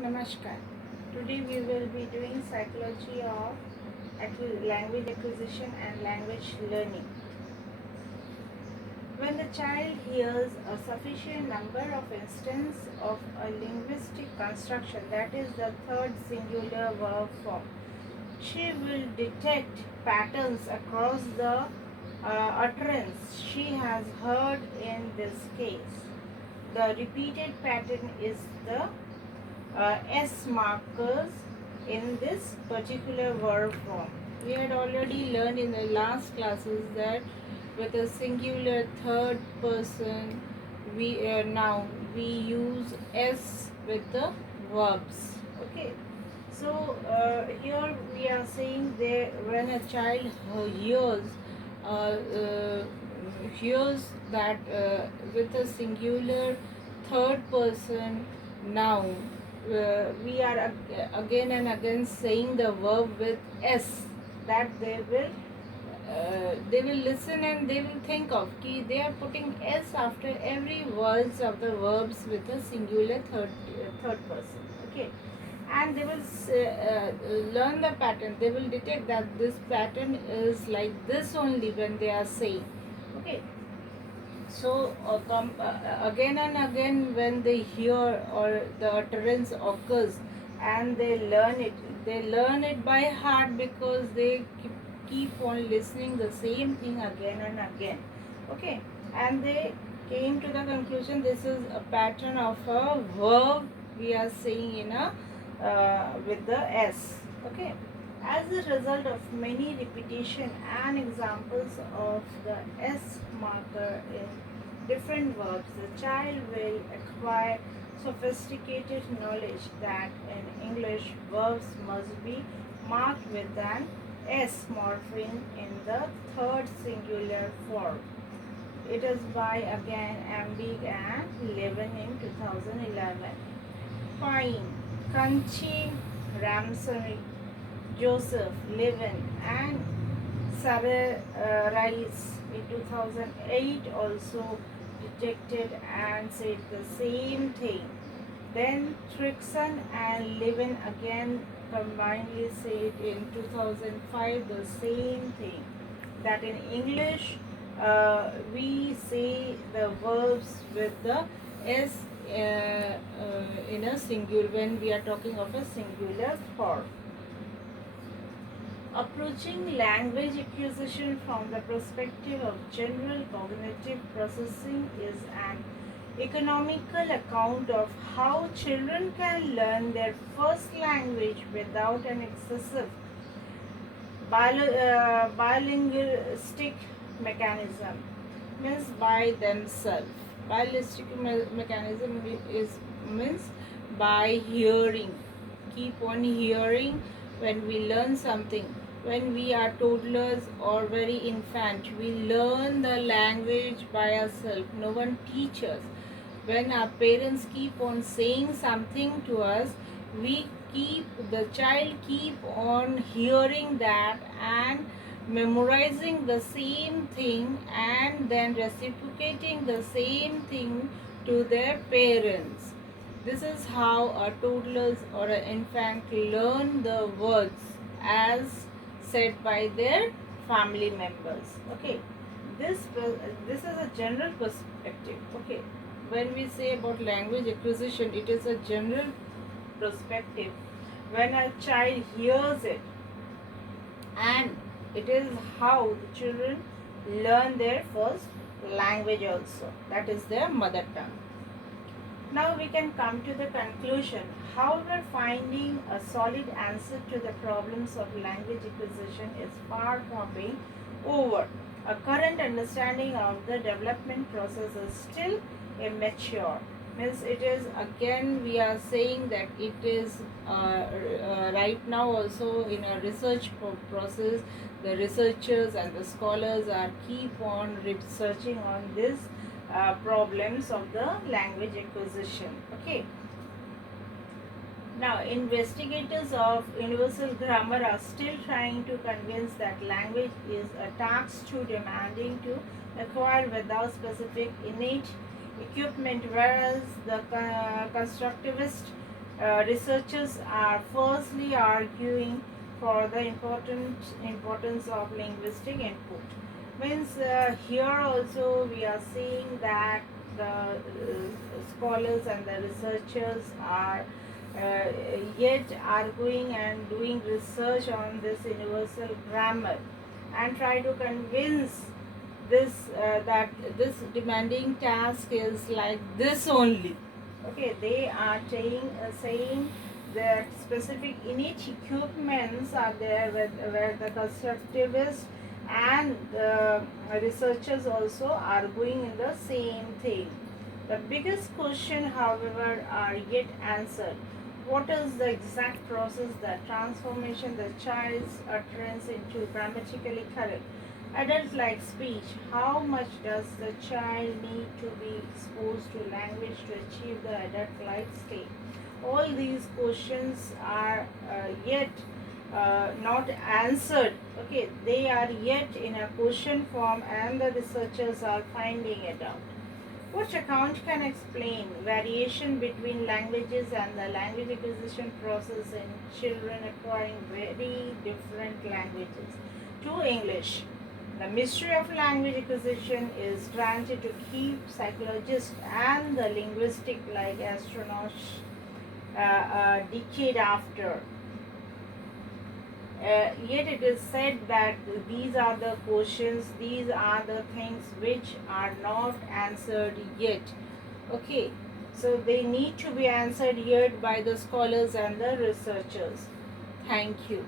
Namaskar. Today we will be doing psychology of language acquisition and language learning. When the child hears a sufficient number of instances of a linguistic construction, that is the third singular verb form, she will detect patterns across the utterance she has heard in this case. The repeated pattern is the S markers in this particular verb form. We had already learned in the last classes that with a singular third person noun we use S with the verbs. Okay. So here we are saying there when a child uh, uh, hears that with a singular third person noun again and again saying the verb with S, that they will listen and they will think of कि they are putting S after every words of the verbs with a singular third person. Okay, and they will learn the pattern. They will detect that this pattern is like this only when they are saying. Okay, so again and again when they hear or the utterance occurs and they learn it by heart because they keep on listening the same thing again and again. Okay, and they came to the conclusion this is a pattern of a verb we are saying in a with the S. Okay, as a result of many repetition and examples of the S marker in different verbs, the child will acquire sophisticated knowledge that in English verbs must be marked with an S morpheme in the third singular form. It is by again Ambig and Levin in 2011. Fine, Kanchi, Ramsey, Joseph, Levin, and Sarah Rice in 2008 also detected and said the same thing. Then Trickson and Levin again combinedly said in 2005 the same thing, that in English we say the verbs with the S in a singular when we are talking of a singular form. Approaching language acquisition from the perspective of general cognitive processing is an economical account of how children can learn their first language without an excessive bilingualistic mechanism, means by themselves. Bilingualistic mechanism is means by hearing. Keep on hearing when we learn something. When we are toddlers or very infant, we learn the language by ourselves. No one teaches. When our parents keep on saying something to us, we the child keep on hearing that and memorizing the same thing and then reciprocating the same thing to their parents. This is how a toddlers or an infant learn the words as said by their family members. Okay, this is a general perspective. Okay, when we say about language acquisition, it is a general perspective. When a child hears it, and it is how the children learn their first language also, that is their mother tongue. Now we can come to the conclusion. However, finding a solid answer to the problems of language acquisition is far from being over. A current understanding of the development process is still immature. Means it is again we are saying that it is right now also in a research process. The researchers and the scholars are keep on researching on this problems of the language acquisition. Okay. Now, investigators of universal grammar are still trying to convince that language is a task too demanding to acquire without specific innate equipment, whereas the constructivist researchers are firstly arguing for the importance of linguistic input. Means here also we are seeing that the scholars and the researchers are yet arguing and doing research on this universal grammar and try to convince this that this demanding task is like this only. Okay, they are saying that specific innate equipments are there where the constructivists and the researchers also are going in the same thing. The biggest question, however, are yet answered. What is the exact process, the transformation, the child's utterance into grammatically correct adult-like speech? How much does the child need to be exposed to language to achieve the adult-like state? All these questions are yet not answered. Okay, they are yet in a question form, and the researchers are finding it out. What account can explain variation between languages and the language acquisition process in children acquiring very different languages to English? The mystery of language acquisition is granted to keep psychologists and the linguistic like astronauts a decade after. Yet it is said that these are the questions, these are the things which are not answered yet. Okay, so they need to be answered yet by the scholars and the researchers. Thank you.